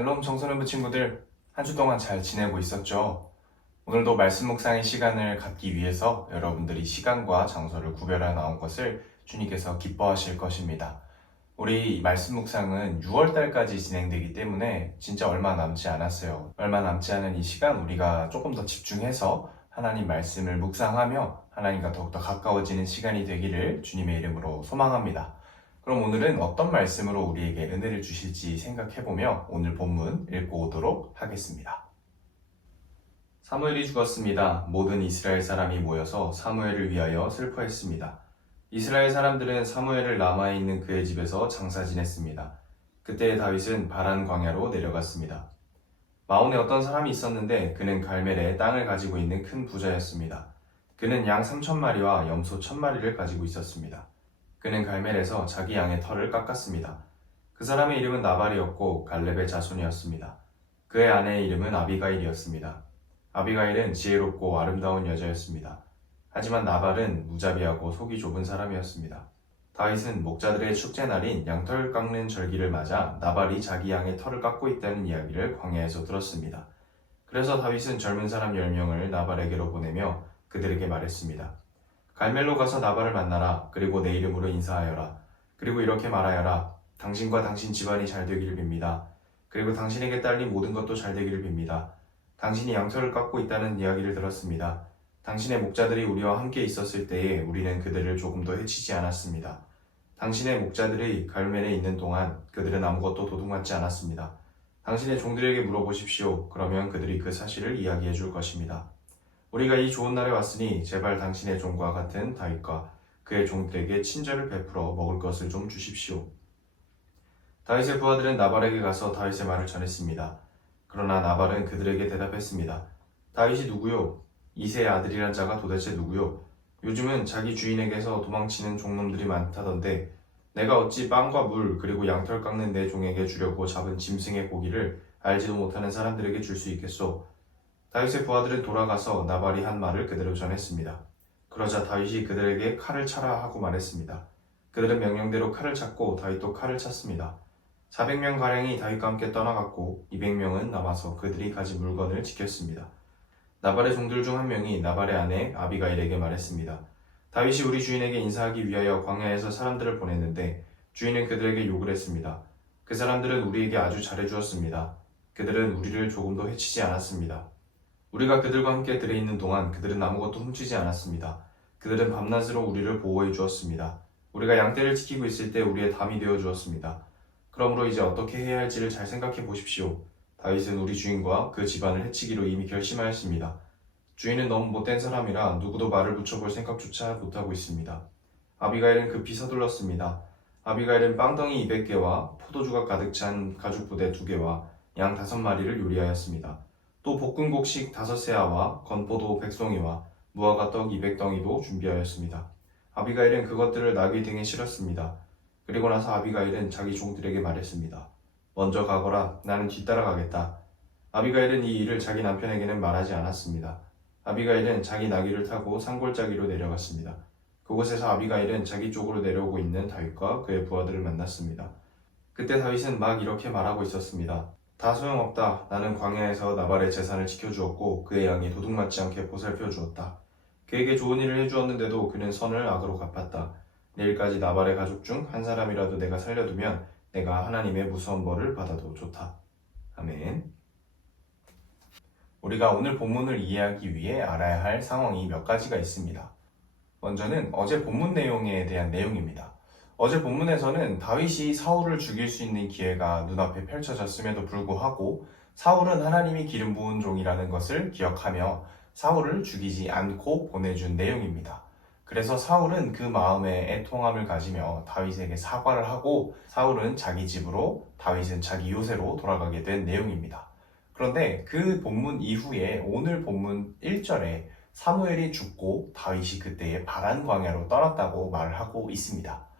샬롬 청소년부 친구들, 한 주 동안 잘 지내고 있었죠? 오늘도 말씀 묵상의 시간을 갖기 위해서 여러분들이 시간과 장소를 구별해 나온 것을 주님께서 기뻐하실 것입니다. 우리 말씀 묵상은 6월달까지 진행되기 때문에 진짜 얼마 남지 않았어요. 얼마 남지 않은 이 시간 우리가 조금 더 집중해서 하나님 말씀을 묵상하며 하나님과 더욱더 가까워지는 시간이 되기를 주님의 이름으로 소망합니다. 그럼 오늘은 어떤 말씀으로 우리에게 은혜를 주실지 생각해보며 오늘 본문 읽고 오도록 하겠습니다. 사무엘이 죽었습니다. 모든 이스라엘 사람이 모여서 사무엘을 위하여 슬퍼했습니다. 이스라엘 사람들은 사무엘을 남아있는 그의 집에서 장사 지냈습니다. 그때 다윗은 바란 광야로 내려갔습니다. 마온에 어떤 사람이 있었는데 그는 갈멜에 땅을 가지고 있는 큰 부자였습니다. 그는 양 3,000마리와 염소 1,000마리를 가지고 있었습니다. 그는 갈멜에서 자기 양의 털을 깎았습니다. 그 사람의 이름은 나발이었고 갈렙의 자손이었습니다. 그의 아내의 이름은 아비가일이었습니다. 아비가일은 지혜롭고 아름다운 여자였습니다. 하지만 나발은 무자비하고 속이 좁은 사람이었습니다. 다윗은 목자들의 축제날인 양털 깎는 절기를 맞아 나발이 자기 양의 털을 깎고 있다는 이야기를 광야에서 들었습니다. 그래서 다윗은 젊은 사람 10명을 나발에게로 보내며 그들에게 말했습니다. 갈멜로 가서 나발을 만나라. 그리고 내 이름으로 인사하여라. 그리고 이렇게 말하여라. 당신과 당신 집안이 잘 되기를 빕니다. 그리고 당신에게 딸린 모든 것도 잘 되기를 빕니다. 당신이 양털을 깎고 있다는 이야기를 들었습니다. 당신의 목자들이 우리와 함께 있었을 때에 우리는 그들을 조금도 해치지 않았습니다. 당신의 목자들이 갈멜에 있는 동안 그들은 아무것도 도둑맞지 않았습니다. 당신의 종들에게 물어보십시오. 그러면 그들이 그 사실을 이야기해 줄 것입니다. 우리가 이 좋은 날에 왔으니 제발 당신의 종과 같은 다윗과 그의 종들에게 친절을 베풀어 먹을 것을 좀 주십시오. 다윗의 부하들은 나발에게 가서 다윗의 말을 전했습니다. 그러나 나발은 그들에게 대답했습니다. 다윗이 누구요? 이새의 아들이란 자가 도대체 누구요? 요즘은 자기 주인에게서 도망치는 종놈들이 많다던데 내가 어찌 빵과 물 그리고 양털 깎는 내 종에게 주려고 잡은 짐승의 고기를 알지도 못하는 사람들에게 줄 수 있겠소? 다윗의 부하들은 돌아가서 나발이 한 말을 그대로 전했습니다. 그러자 다윗이 그들에게 칼을 차라 하고 말했습니다. 그들은 명령대로 칼을 찼고 다윗도 칼을 찼습니다. 400명가량이 다윗과 함께 떠나갔고 200명은 남아서 그들이 가진 물건을 지켰습니다. 나발의 종들 중 한 명이 나발의 아내 아비가일에게 말했습니다. 다윗이 우리 주인에게 인사하기 위하여 광야에서 사람들을 보냈는데 주인은 그들에게 욕을 했습니다. 그 사람들은 우리에게 아주 잘해주었습니다. 그들은 우리를 조금도 해치지 않았습니다. 우리가 그들과 함께 들에 있는 동안 그들은 아무것도 훔치지 않았습니다. 그들은 밤낮으로 우리를 보호해 주었습니다. 우리가 양떼를 지키고 있을 때 우리의 담이 되어 주었습니다. 그러므로 이제 어떻게 해야 할지를 잘 생각해 보십시오. 다윗은 우리 주인과 그 집안을 해치기로 이미 결심하였습니다. 주인은 너무 못된 사람이라 누구도 말을 붙여볼 생각조차 못하고 있습니다. 아비가일은 급히 서둘렀습니다. 아비가일은 빵덩이 200개와 포도주가 가득 찬 가죽 부대 2개와 양 5마리를 요리하였습니다. 또 볶음곡식 5세아와 건포도 100송이와 무화과 떡 200덩이도 준비하였습니다. 아비가일은 그것들을 나귀 등에 실었습니다. 그리고 나서 아비가일은 자기 종들에게 말했습니다. 먼저 가거라. 나는 뒤따라가겠다. 아비가일은 이 일을 자기 남편에게는 말하지 않았습니다. 아비가일은 자기 나귀를 타고 산골짜기로 내려갔습니다. 그곳에서 아비가일은 자기 쪽으로 내려오고 있는 다윗과 그의 부하들을 만났습니다. 그때 다윗은 막 이렇게 말하고 있었습니다. 다 소용없다. 나는 광야에서 나발의 재산을 지켜주었고 그의 양이 도둑맞지 않게 보살펴 주었다. 그에게 좋은 일을 해주었는데도 그는 선을 악으로 갚았다. 내일까지 나발의 가족 중 한 사람이라도 내가 살려두면 내가 하나님의 무서운 벌을 받아도 좋다. 아멘. 우리가 오늘 본문을 이해하기 위해 알아야 할 상황이 몇 가지가 있습니다. 먼저는 어제 본문 내용에 대한 내용입니다. 어제 본문에서는 다윗이 사울을 죽일 수 있는 기회가 눈앞에 펼쳐졌음에도 불구하고 사울은 하나님이 기름 부은 종이라는 것을 기억하며 사울을 죽이지 않고 보내준 내용입니다. 그래서 사울은 그 마음에 애통함을 가지며 다윗에게 사과를 하고 사울은 자기 집으로 다윗은 자기 요새로 돌아가게 된 내용입니다. 그런데 그 본문 이후에 오늘 본문 1절에 사무엘이 죽고 다윗이 그때에 바란 광야로 떠났다고 말을 하고 있습니다.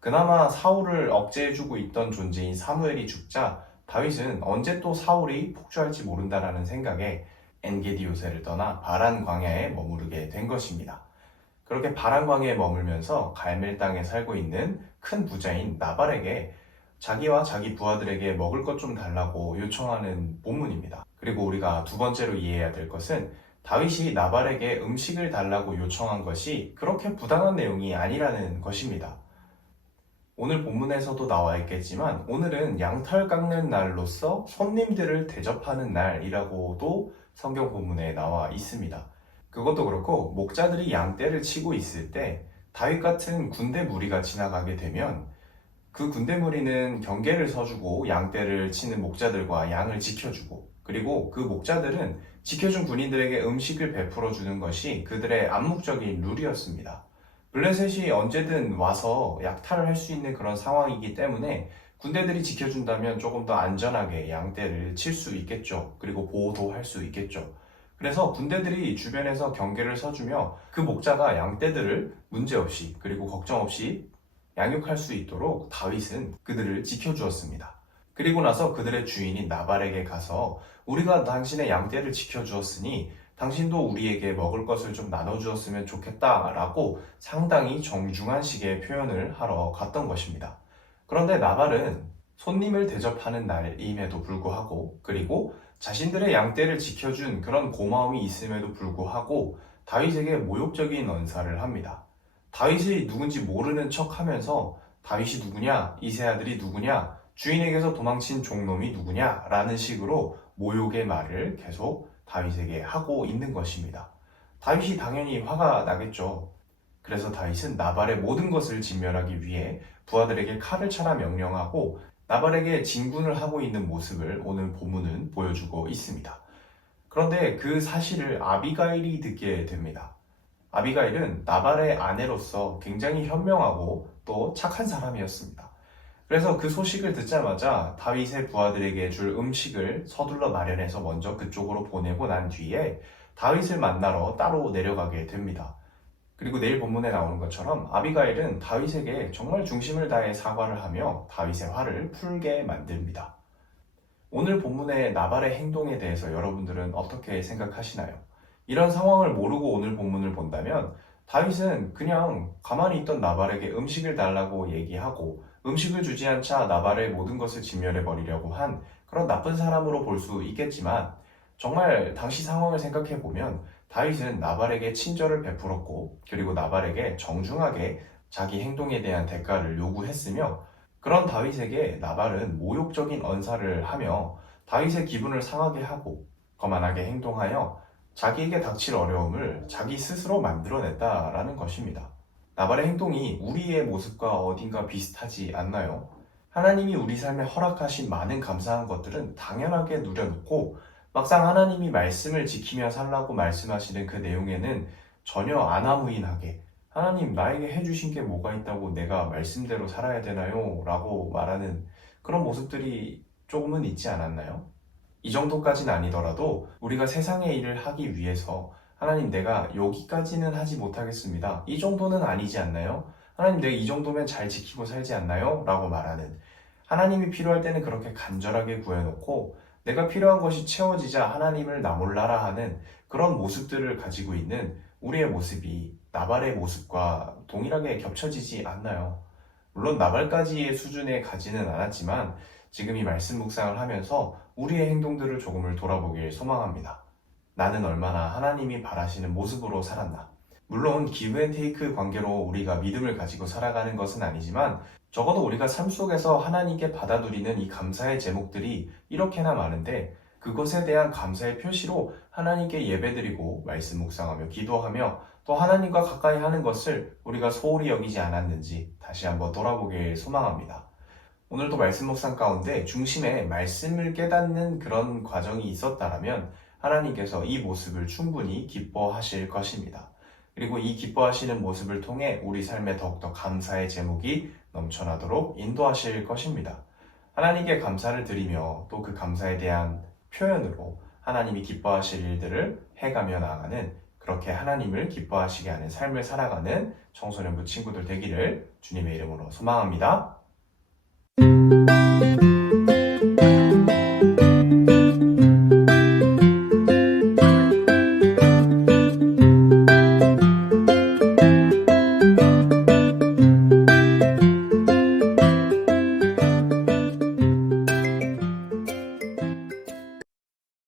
그나마 사울을 억제해주고 있던 존재인 사무엘이 죽자 다윗은 언제 또 사울이 폭주할지 모른다라는 생각에 엔게디 요새를 떠나 바란 광야에 머무르게 된 것입니다. 그렇게 바란 광야에 머물면서 갈멜 땅에 살고 있는 큰 부자인 나발에게 자기와 자기 부하들에게 먹을 것 좀 달라고 요청하는 본문입니다. 그리고 우리가 두 번째로 이해해야 될 것은 다윗이 나발에게 음식을 달라고 요청한 것이 그렇게 부당한 내용이 아니라는 것입니다. 오늘 본문에서도 나와 있겠지만 오늘은 양털 깎는 날로서 손님들을 대접하는 날이라고도 성경 본문에 나와 있습니다. 그것도 그렇고 목자들이 양떼를 치고 있을 때 다윗 같은 군대 무리가 지나가게 되면 그 군대 무리는 경계를 서주고 양떼를 치는 목자들과 양을 지켜주고, 그리고 그 목자들은 지켜준 군인들에게 음식을 베풀어 주는 것이 그들의 암묵적인 룰이었습니다. 블레셋이 언제든 와서 약탈을 할 수 있는 그런 상황이기 때문에 군대들이 지켜준다면 조금 더 안전하게 양떼를 칠 수 있겠죠. 그리고 보호도 할 수 있겠죠. 그래서 군대들이 주변에서 경계를 서주며 그 목자가 양떼들을 문제없이 그리고 걱정 없이 양육할 수 있도록 다윗은 그들을 지켜주었습니다. 그리고 나서 그들의 주인인 나발에게 가서 우리가 당신의 양떼를 지켜주었으니 당신도 우리에게 먹을 것을 좀 나눠주었으면 좋겠다라고 상당히 정중한 식의 표현을 하러 갔던 것입니다. 그런데 나발은 손님을 대접하는 날임에도 불구하고, 그리고 자신들의 양떼를 지켜준 그런 고마움이 있음에도 불구하고 다윗에게 모욕적인 언사를 합니다. 다윗이 누군지 모르는 척 하면서 다윗이 누구냐, 이세 아들이 누구냐, 주인에게서 도망친 종놈이 누구냐 라는 식으로 모욕의 말을 계속 다윗에게 하고 있는 것입니다. 다윗이 당연히 화가 나겠죠. 그래서 다윗은 나발의 모든 것을 진멸하기 위해 부하들에게 칼을 차라 명령하고 나발에게 진군을 하고 있는 모습을 오늘 본문은 보여주고 있습니다. 그런데 그 사실을 아비가일이 듣게 됩니다. 아비가일은 나발의 아내로서 굉장히 현명하고 또 착한 사람이었습니다. 그래서 그 소식을 듣자마자 다윗의 부하들에게 줄 음식을 서둘러 마련해서 먼저 그쪽으로 보내고 난 뒤에 다윗을 만나러 따로 내려가게 됩니다. 그리고 내일 본문에 나오는 것처럼 아비가일은 다윗에게 정말 중심을 다해 사과를 하며 다윗의 화를 풀게 만듭니다. 오늘 본문의 나발의 행동에 대해서 여러분들은 어떻게 생각하시나요? 이런 상황을 모르고 오늘 본문을 본다면 다윗은 그냥 가만히 있던 나발에게 음식을 달라고 얘기하고 음식을 주지 않자 나발의 모든 것을 진멸해 버리려고 한 그런 나쁜 사람으로 볼 수 있겠지만, 정말 당시 상황을 생각해 보면 다윗은 나발에게 친절을 베풀었고, 그리고 나발에게 정중하게 자기 행동에 대한 대가를 요구했으며, 그런 다윗에게 나발은 모욕적인 언사를 하며 다윗의 기분을 상하게 하고 거만하게 행동하여 자기에게 닥칠 어려움을 자기 스스로 만들어냈다라는 것입니다. 나발의 행동이 우리의 모습과 어딘가 비슷하지 않나요? 하나님이 우리 삶에 허락하신 많은 감사한 것들은 당연하게 누려놓고 막상 하나님이 말씀을 지키며 살라고 말씀하시는 그 내용에는 전혀 안하무인하게 하나님 나에게 해주신 게 뭐가 있다고 내가 말씀대로 살아야 되나요? 라고 말하는 그런 모습들이 조금은 있지 않았나요? 이 정도까지는 아니더라도 우리가 세상의 일을 하기 위해서 하나님 내가 여기까지는 하지 못하겠습니다. 이 정도는 아니지 않나요? 하나님 내가 이 정도면 잘 지키고 살지 않나요? 라고 말하는, 하나님이 필요할 때는 그렇게 간절하게 구해놓고 내가 필요한 것이 채워지자 하나님을 나 몰라라 하는 그런 모습들을 가지고 있는 우리의 모습이 나발의 모습과 동일하게 겹쳐지지 않나요? 물론 나발까지의 수준에 가지는 않았지만 지금 이 말씀 묵상을 하면서 우리의 행동들을 조금을 돌아보길 소망합니다. 나는 얼마나 하나님이 바라시는 모습으로 살았나? 물론 기브앤테이크 관계로 우리가 믿음을 가지고 살아가는 것은 아니지만 적어도 우리가 삶 속에서 하나님께 받아들이는 이 감사의 제목들이 이렇게나 많은데 그것에 대한 감사의 표시로 하나님께 예배드리고 말씀 묵상하며 기도하며 또 하나님과 가까이 하는 것을 우리가 소홀히 여기지 않았는지 다시 한번 돌아보길 소망합니다. 오늘도 말씀 묵상 가운데 중심에 말씀을 깨닫는 그런 과정이 있었다라면 하나님께서 이 모습을 충분히 기뻐하실 것입니다. 그리고 이 기뻐하시는 모습을 통해 우리 삶에 더욱더 감사의 제목이 넘쳐나도록 인도하실 것입니다. 하나님께 감사를 드리며 또 그 감사에 대한 표현으로 하나님이 기뻐하실 일들을 해가며 나아가는, 그렇게 하나님을 기뻐하시게 하는 삶을 살아가는 청소년부 친구들 되기를 주님의 이름으로 소망합니다.